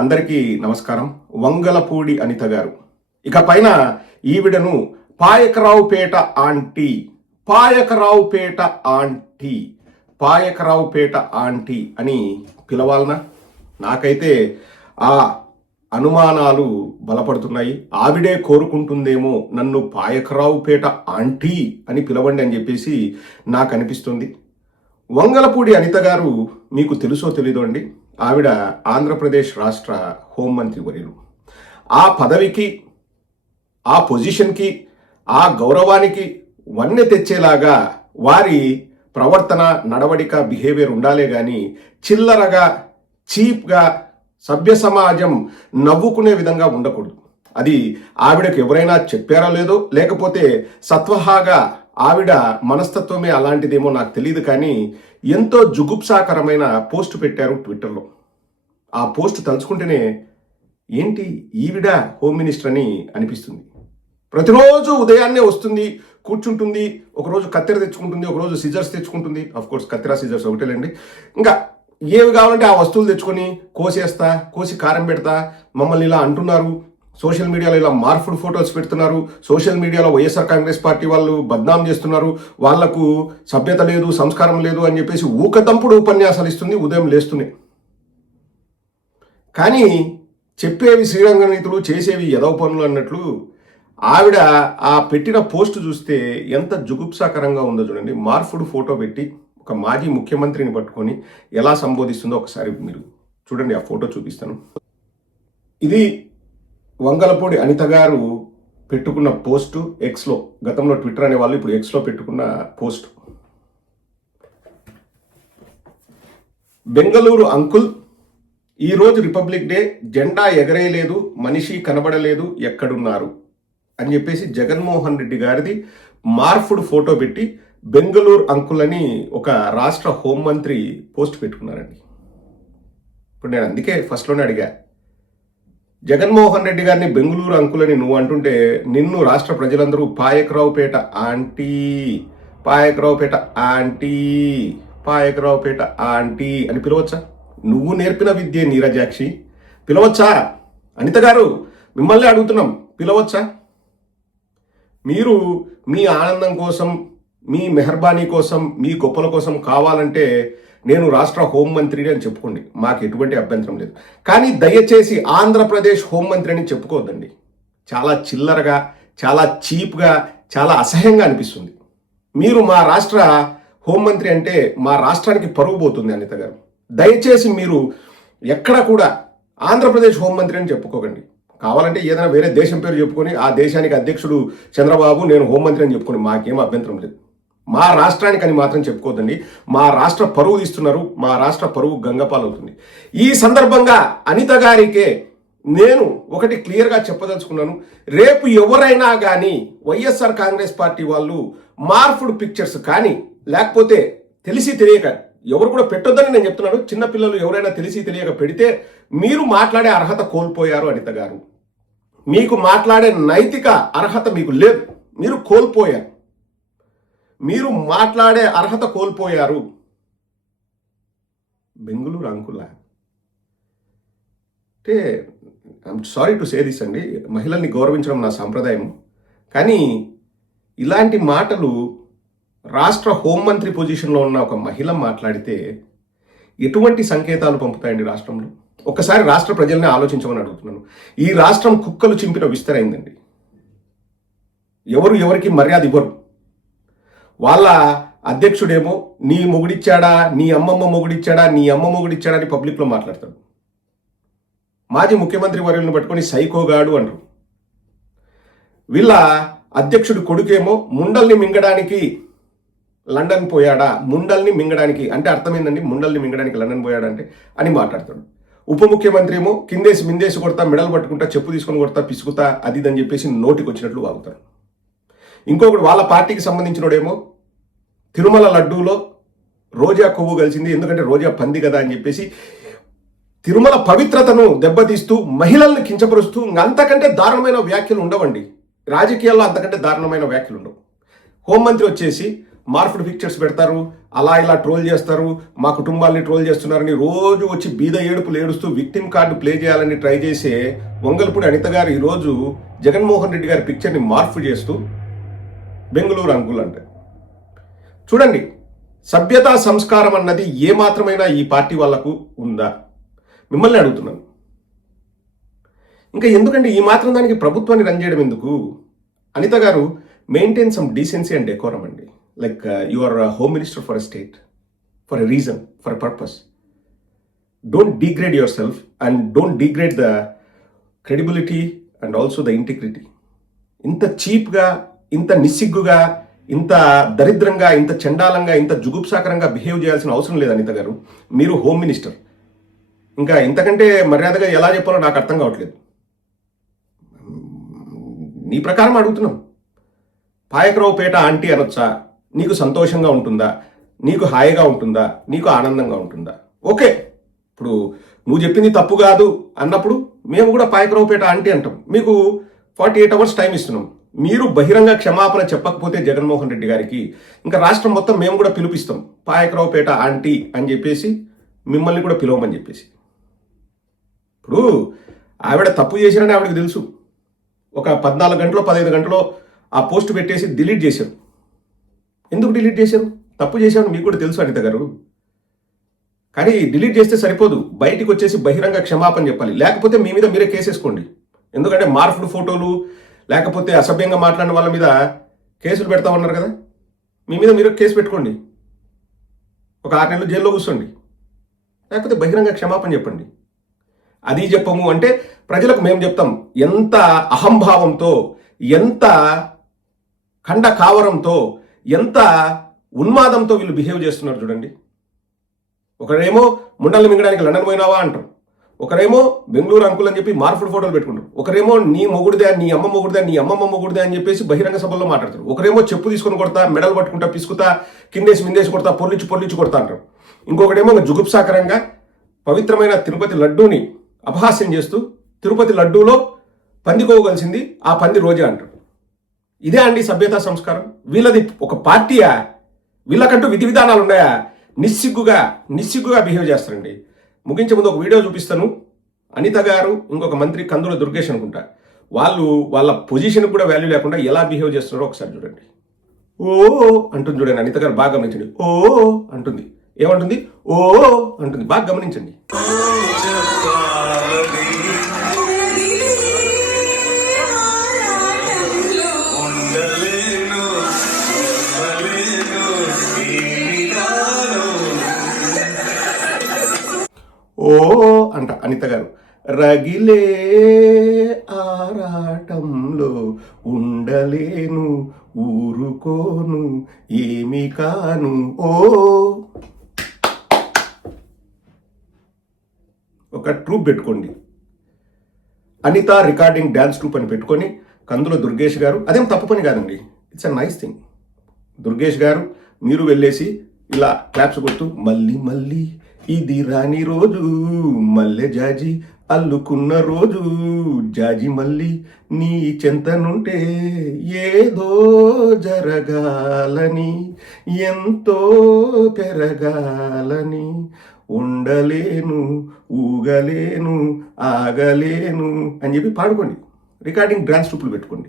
అందరికీ నమస్కారం. వంగలపూడి అనిత గారు ఇక పైన ఈవిడను Payakaraopeta aunty Payakaraopeta aunty Payakaraopeta aunty అని పిలవాలనా? నాకైతే ఆ అనుమానాలు బలపడుతున్నాయి. ఆవిడే కోరుకుంటుందేమో నన్ను పాయకరావుపేట ఆంటీ అని పిలవండి అని చెప్పేసి నాకు అనిపిస్తుంది. వంగలపూడి అనిత గారు మీకు తెలుసో తెలీదో అండి, ఆవిడ ఆంధ్రప్రదేశ్ రాష్ట్ర హోంమంత్రి వర్యులు. ఆ పదవికి, ఆ పొజిషన్కి, ఆ గౌరవానికి వన్నె తెచ్చేలాగా వారి ప్రవర్తన, నడవడిక, బిహేవియర్ ఉండాలే కానీ చిల్లరగా, చీప్గా, సభ్య సమాజం నవ్వుకునే విధంగా ఉండకూడదు. అది ఆవిడకు ఎవరైనా చెప్పారో లేదో, లేకపోతే సత్వహాగా ఆవిడ మనస్తత్వమే అలాంటిదేమో నాకు తెలియదు. కానీ ఎంతో జుగుప్సాకరమైన పోస్ట్ పెట్టారు ట్విట్టర్లో. ఆ పోస్ట్ తలుచుకుంటేనే ఏంటి ఈవిడ హోమ్ మినిస్టర్ అని అనిపిస్తుంది. ప్రతిరోజు ఉదయాన్నే వస్తుంది, కూర్చుంటుంది, ఒకరోజు కత్తెర తెచ్చుకుంటుంది, ఒకరోజు సిజర్స్ తెచ్చుకుంటుంది. కోర్స్ కత్తెర సిజర్స్ ఒకటేలేండి. ఇంకా ఏవి కావాలంటే ఆ వస్తువులు తెచ్చుకొని కోసి కారం పెడతా, మమ్మల్ని ఇలా అంటున్నారు, సోషల్ మీడియాలో ఇలా మార్ఫుడ్ ఫొటోస్ పెడుతున్నారు, సోషల్ మీడియాలో వైఎస్ఆర్ కాంగ్రెస్ పార్టీ వాళ్ళు బద్నాం చేస్తున్నారు, వాళ్లకు సభ్యత లేదు, సంస్కారం లేదు అని చెప్పేసి ఊకదంపుడు ఉపన్యాసాలు ఇస్తుంది ఉదయం లేస్తూనే. కానీ చెప్పేవి శ్రీరంగ నీతులు, చేసేవి ఎదవ పనులు అన్నట్లు ఆవిడ ఆ పెట్టిన పోస్ట్ చూస్తే ఎంత జుగుప్సాకరంగా ఉందో చూడండి. మార్ఫుడ్ ఫోటో పెట్టి ఒక మాజీ ముఖ్యమంత్రిని పట్టుకొని ఎలా సంబోధిస్తుందో ఒకసారి మీరు చూడండి. ఆ ఫోటో చూపిస్తాను. ఇది వంగలపూడి అనిత గారు పెట్టుకున్న పోస్టు ఎక్స్లో. గతంలో ట్విట్టర్ అనే వాళ్ళు ఇప్పుడు ఎక్స్లో పెట్టుకున్న పోస్ట్. బెంగళూరు అంకుల్, ఈరోజు రిపబ్లిక్ డే, జెండా ఎగరేయలేదు, మనిషి కనబడలేదు, ఎక్కడున్నారు అని చెప్పేసి జగన్మోహన్ రెడ్డి గారిది మార్ఫుడ్ ఫోటో పెట్టి బెంగళూరు అంకుల్ అని ఒక రాష్ట్ర హోంమంత్రి పోస్ట్ పెట్టుకున్నారండి. ఇప్పుడు నేను అందుకే ఫస్ట్లోనే అడిగా, జగన్మోహన్ రెడ్డి గారిని బెంగళూరు అంకులని నువ్వు అంటుంటే నిన్ను రాష్ట్ర ప్రజలందరూ Payakaraopeta aunty Payakaraopeta aunty Payakaraopeta aunty అని పిలవచ్చా? నువ్వు నేర్పిన విద్యే నీరజాక్షి, పిలవచ్చా? అనిత గారు మిమ్మల్ని అడుగుతున్నాం, పిలవచ్చా? మీరు మీ ఆనందం కోసం, మీ మెహర్బానీ కోసం, మీ గొప్పల కోసం కావాలంటే నేను రాష్ట్ర హోంమంత్రిని అని చెప్పుకోండి, మాకు ఎటువంటి అభ్యంతరం లేదు. కానీ దయచేసి ఆంధ్రప్రదేశ్ హోంమంత్రి అని చెప్పుకోవద్దండి. చాలా చిల్లరగా, చాలా చీప్గా, చాలా అసహ్యంగా అనిపిస్తుంది. మీరు మా రాష్ట్ర హోంమంత్రి అంటే మా రాష్ట్రానికి పరువు పోతుంది. అనిత గారు దయచేసి మీరు ఎక్కడ కూడా ఆంధ్రప్రదేశ్ హోంమంత్రి అని చెప్పుకోకండి. కావాలంటే ఏదైనా వేరే దేశం పేరు చెప్పుకొని ఆ దేశానికి అధ్యక్షుడు చంద్రబాబు, నేను హోంమంత్రి అని చెప్పుకోండి, మాకేం అభ్యంతరం లేదు. మా రాష్ట్రానికి అని మాత్రం చెప్పుకోవద్దండి. మా రాష్ట్ర పరువు తీస్తున్నారు, మా రాష్ట్ర పరువు గంగపాలవుతుంది. ఈ సందర్భంగా అనిత గారికే నేను ఒకటి క్లియర్గా చెప్పదలుచుకున్నాను. రేపు ఎవరైనా కానీ వైఎస్ఆర్ కాంగ్రెస్ పార్టీ వాళ్ళు మార్ఫుడ్ పిక్చర్స్ కానీ, లేకపోతే తెలిసి తెలియక ఎవరు కూడా పెట్టొద్దని నేను చెప్తున్నాను. చిన్నపిల్లలు ఎవరైనా తెలిసి తెలియక పెడితే మీరు మాట్లాడే అర్హత కోల్పోయారు. అనిత గారు, మీకు మాట్లాడే నైతిక అర్హత మీకు లేదు, మీరు కోల్పోయారు. మీరు మాట్లాడే అర్హత కోల్పోయారు. బెంగళూరు అంకులా అంటే I'm sorry to say this అండి, మహిళల్ని గౌరవించడం నా సంప్రదాయం. కానీ ఇలాంటి మాటలు రాష్ట్ర హోంమంత్రి పొజిషన్లో ఉన్న ఒక మహిళ మాట్లాడితే ఎటువంటి సంకేతాలు పంపుతాయండి రాష్ట్రంలో? ఒక్కసారి రాష్ట్ర ప్రజల్ని ఆలోచించమని అడుగుతున్నాను. ఈ రాష్ట్రం కుక్కలు చింపిన విస్తరైందండి. ఎవరికి మర్యాద ఇవ్వరు. వాళ్ళ అధ్యక్షుడేమో నీ మొగుడిచ్చాడా, నీ అమ్మమ్మ మొగుడిచ్చాడా, నీ అమ్మ మొగుడిచ్చాడా అని పబ్లిక్లో మాట్లాడతాడు. మాజీ ముఖ్యమంత్రి వర్యులను పట్టుకొని సైకోగాడు అంటారు. వీళ్ళ అధ్యక్షుడి కొడుకేమో ముండల్ని మింగడానికి లండన్ పోయాడా, ముండల్ని మింగడానికి అంటే అర్థమైందండి, ముండల్ని మింగడానికి లండన్ పోయాడంటే అని మాట్లాడతాడు. ఉప ముఖ్యమంత్రి ఏమో కిందేసి మిందేసి కొడతా, మెడలు పట్టుకుంటా, చెప్పు తీసుకొని కొడతా, పిసుకుతా, అది అని చెప్పేసి నోటికి వచ్చినట్లు వాగుతాడు. ఇంకొకటి వాళ్ళ పార్టీకి సంబంధించినోడేమో తిరుమల లడ్డూలో రోజా కొవ్వు కలిసింది, ఎందుకంటే రోజా పంది కదా అని చెప్పేసి తిరుమల పవిత్రతను దెబ్బతీస్తూ, మహిళల్ని కించపరుస్తూ అంతకంటే దారుణమైన వ్యాఖ్యలు ఉండవండి రాజకీయాల్లో, అంతకంటే దారుణమైన వ్యాఖ్యలు ఉండవు. హోంమంత్రి వచ్చేసి మార్ఫ్డ్ పిక్చర్స్ పెడతారు, అలా ఇలా ట్రోల్ చేస్తారు, మా కుటుంబాల్ని ట్రోల్ చేస్తున్నారని రోజు వచ్చి బీద ఏడుపులు ఏడుస్తూ విక్టిమ్ కార్డు ప్లే చేయాలని ట్రై చేసే వంగల్పూడి అనిత గారు ఈరోజు జగన్మోహన్ రెడ్డి గారి పిక్చర్ని మార్పు చేస్తూ బెంగళూరు అంకుల్ అంటే చూడండి, సభ్యతా సంస్కారం అన్నది ఏమాత్రమైనా ఈ పార్టీ వాళ్లకు ఉందా? మిమ్మల్ని అడుగుతున్నాను. ఇంకా ఎందుకంటే ఈ మాత్రం దానికి ప్రభుత్వాన్ని రన్ చేయడం ఎందుకు? అనిత గారు maintain some decency and decorum అండి. Like you are home minister for a state, for a reason, for a purpose. Don't degrade yourself and don't degrade the credibility and also the integrity. ఇంత చీప్గా, ఇంత నిస్సిగ్గుగా, ఇంత దరిద్రంగా, ఇంత చండాలంగా, ఇంత జుగుప్సాకరంగా బిహేవ్ చేయాల్సిన అవసరం లేదు అనిత గారు. మీరు హోమ్ మినిస్టర్. ఇంకా ఇంతకంటే మర్యాదగా ఎలా చెప్పాలో నాకు అర్థం కావట్లేదు. నీ ప్రకారం అడుగుతున్నాం. పాయకరావుపేట ఆంటీ అనొచ్చా? నీకు సంతోషంగా ఉంటుందా? నీకు హాయిగా ఉంటుందా? నీకు ఆనందంగా ఉంటుందా? ఓకే, ఇప్పుడు నువ్వు చెప్పింది తప్పు కాదు అన్నప్పుడు మేము కూడా పాయకరావుపేట ఆంటీ అంటాం. మీకు 48 hours టైం ఇస్తున్నాం. మీరు బహిరంగ క్షమాపణ చెప్పకపోతే జగన్మోహన్ రెడ్డి గారికి ఇంకా రాష్ట్రం మొత్తం మేము కూడా పిలిపిస్తాం, పాయకరావుపేట ఆంటీ అని చెప్పేసి మిమ్మల్ని కూడా పిలవమని చెప్పేసి. ఇప్పుడు ఆవిడ తప్పు చేశారని ఆవిడకి తెలుసు. ఒక 14 గంటలో 15 గంటలో ఆ పోస్ట్ పెట్టేసి డిలీట్ చేశారు. ఎందుకు డిలీట్ చేశారు? తప్పు చేశారు మీకు కూడా తెలుసు అనిత గారు. కానీ డిలీట్ చేస్తే సరిపోదు, బయటికి వచ్చేసి బహిరంగ క్షమాపణ చెప్పాలి. లేకపోతే మీ మీద మీరే కేసేసుకోండి. ఎందుకంటే మార్ఫ్డ్ ఫోటోలు లేకపోతే అసభ్యంగా మాట్లాడిన వాళ్ళ మీద కేసులు పెడతా ఉన్నారు కదా, మీ మీద మీరు కేసు పెట్టుకోండి, ఒక 6 నెలలు జైల్లో కూర్చోండి, లేకపోతే బహిరంగ క్షమాపణ చెప్పండి. అది చెప్పము అంటే ప్రజలకు మేము చెప్తాం. ఎంత అహంభావంతో, ఎంత ఖండ కావరంతో, ఎంత ఉన్మాదంతో వీళ్ళు బిహేవ్ చేస్తున్నారు చూడండి. ఒకరేమో ముండలు మింగడానికి లండన్ పోయినావా అంటారు, ఒకరేమో బెంగళూరు అంకుల్ అని చెప్పి మార్ఫుడ్ ఫోటోలు పెట్టుకుంటారు, ఒకరేమో నీ మొగుడిదే, నీ అమ్మ మొగుడిదే, నీ అమ్మమ్మ మొగుడిదే అని చెప్పేసి బహిరంగ సభల్లో మాట్లాడతారు, ఒకరేమో చెప్పు తీసుకొని కొడతా, మెడలు పట్టుకుంటా, పిసుకుతా, కిందేసి మిందేసి కొడతా, పొర్లిచి కొడతా అంటారు. ఇంకొకటేమో జుగుప్సాకరంగా పవిత్రమైన తిరుపతి లడ్డూని అపహాస్యం చేస్తూ తిరుపతి లడ్డూలో పందికోవు కలిసింది, ఆ పంది రోజే అంటారు. ఇదే అండి సభ్యతా సంస్కారం? వీళ్ళది ఒక పార్టీయా? వీళ్ళకంటూ విధి విధానాలు ఉన్నాయా? నిస్సిగ్గుగా బిహేవ్ చేస్తారండి. ముగించే ముందు ఒక వీడియో చూపిస్తాను. అనిత గారు, ఇంకొక మంత్రి కందుల దుర్గేష్ అనుకుంటా, వాళ్ళు వాళ్ళ పొజిషన్ కూడా వాల్యూ లేకుండా ఎలా బిహేవ్ చేస్తున్నారో ఒకసారి చూడండి. ఓ అంటుంది చూడండి, అనిత గారు బాగా గమనించండి. ఓ అంటుంది, ఏమంటుంది? ఓ అంటుంది, బాగా గమనించండి. ఓ అంట అనిత గారు. రగిలే ఆరాటంలో ఉండలేను, ఊరుకోను, ఏమి కాను. ఓ ఒక ట్రూప్ పెట్టుకోండి, అనిత రికార్డింగ్ డ్యాన్స్ ట్రూప్ అని పెట్టుకొని కందుల దుర్గేష్ గారు, అదేం తప్పు పని కాదండి, it's a nice thing. Durgesh గారు మీరు వెళ్ళేసి ఇలా క్లాప్స్ కొడుతూ, మళ్ళీ మళ్ళీ ఇది రాని రోజు, మల్లె జాజి అల్లుకున్న రోజు, జాజి మళ్ళీ నీ చెంతనుంటే ఏదో జరగాలని, ఎంతో పెరగాలని, ఉండలేను, ఊగలేను, ఆగలేను అని చెప్పి పాడుకోండి. రికార్డింగ్ డ్యాన్స్ ట్రూపులు పెట్టుకోండి.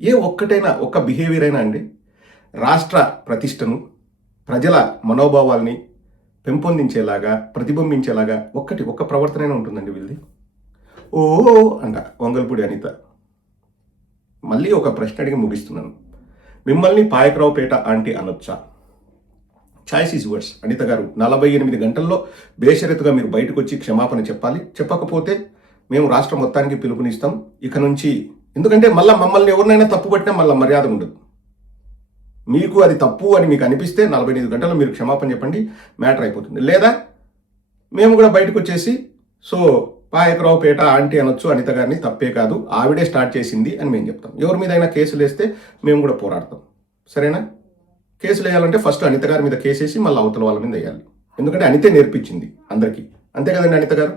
ఏ ఒక్కటైనా ఒక్క బిహేవియర్ అయినా అండి రాష్ట్ర ప్రతిష్టను, ప్రజల మనోభావాల్ని పెంపొందించేలాగా, ప్రతిబింబించేలాగా ఒక్క ప్రవర్తన ఉంటుందండి వీళ్ళది. ఓ అంట వంగల్పూడి అనిత. మళ్ళీ ఒక ప్రశ్న అడిగి ముగిస్తున్నాను. మిమ్మల్ని పాయకరావుపేట ఆంటీ అనొచ్చా? Choice is words. అనిత గారు 48 గంటల్లో బేషరతుగా మీరు బయటకు వచ్చి క్షమాపణ చెప్పాలి. చెప్పకపోతే మేము రాష్ట్రం మొత్తానికి పిలుపునిస్తాం ఇక నుంచి. ఎందుకంటే మళ్ళీ మమ్మల్ని ఎవరినైనా తప్పు పట్టినా మళ్ళీ మర్యాద ఉండదు. మీకు అది తప్పు అని మీకు అనిపిస్తే 48 గంటల్లో మీరు క్షమాపణ చెప్పండి, మ్యాటర్ అయిపోతుంది. లేదా మేము కూడా బయటకు వచ్చేసి సో పాయకరావుపేట ఆంటీ అనొచ్చు, అనిత గారిని తప్పే కాదు, ఆవిడే స్టార్ట్ చేసింది అని మేము చెప్తాం. ఎవరి మీద అయినా కేసులు వేస్తే మేము కూడా పోరాడతాం. సరేనా? కేసులు వేయాలంటే ఫస్ట్ అనిత గారి మీద కేసేసి మళ్ళీ అవతల వాళ్ళ మీద వేయాలి. ఎందుకంటే అనితే నేర్పించింది అందరికీ. అంతే కదండి అనిత గారు?